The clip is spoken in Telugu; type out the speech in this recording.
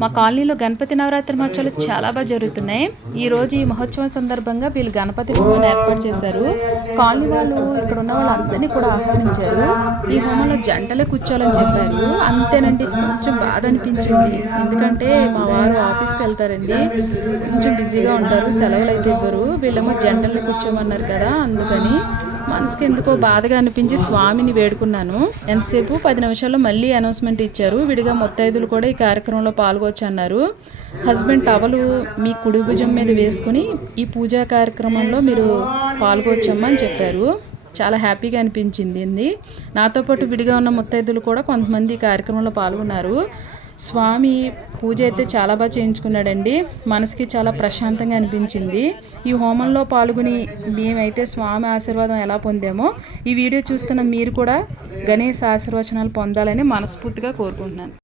మా కాలనీలో గణపతి నవరాత్రి మహోత్సవాలు చాలా బాగా జరుగుతున్నాయి. ఈరోజు ఈ మహోత్సవం సందర్భంగా వీళ్ళు గణపతి హోమాన్ని ఏర్పాటు చేశారు. కాలనీ వాళ్ళు ఇక్కడ ఉన్న వాళ్ళందరినీ కూడా ఆహ్వానించారు. ఈ హోమంలో జంటలే కూర్చోవాలని చెప్పారు. అంతేనండి, కొంచెం బాధ అనిపించింది. ఎందుకంటే మా వారు ఆఫీస్కి వెళ్తారండి, కొంచెం బిజీగా ఉంటారు, సెలవులు అయితే ఇవ్వరు. వీళ్ళేమో జంటల్ని కూర్చోమన్నారు కదా, అందుకని మనసుకి ఎందుకో బాధగా అనిపించి స్వామిని వేడుకున్నాను. ఎంతసేపు 10 నిమిషాల్లో మళ్ళీ అనౌన్స్మెంట్ ఇచ్చారు. విడిగా ముత్తైదులు కూడా ఈ కార్యక్రమంలో పాల్గొచ్చు అన్నారు. హస్బెండ్ టవలు మీ కుడి భుజం మీద వేసుకుని ఈ పూజా కార్యక్రమంలో మీరు పాల్గొచ్చమ్మా అని చెప్పారు. చాలా హ్యాపీగా అనిపించింది. నాతో పాటు విడిగా ఉన్న ముత్తైదులు కూడా కొంతమంది ఈ కార్యక్రమంలో పాల్గొన్నారు. స్వామి పూజ అయితే చాలా బాగా చేయించుకున్నాడండి. మనసుకి చాలా ప్రశాంతంగా అనిపించింది. ఈ హోమంలో పాల్గొని మేమైతే స్వామి ఆశీర్వాదం ఎలా పొందామో ఈ వీడియో చూస్తున్న మీరు కూడా గణేష్ ఆశీర్వచనాలు పొందాలని మనస్ఫూర్తిగా కోరుకుంటున్నాను.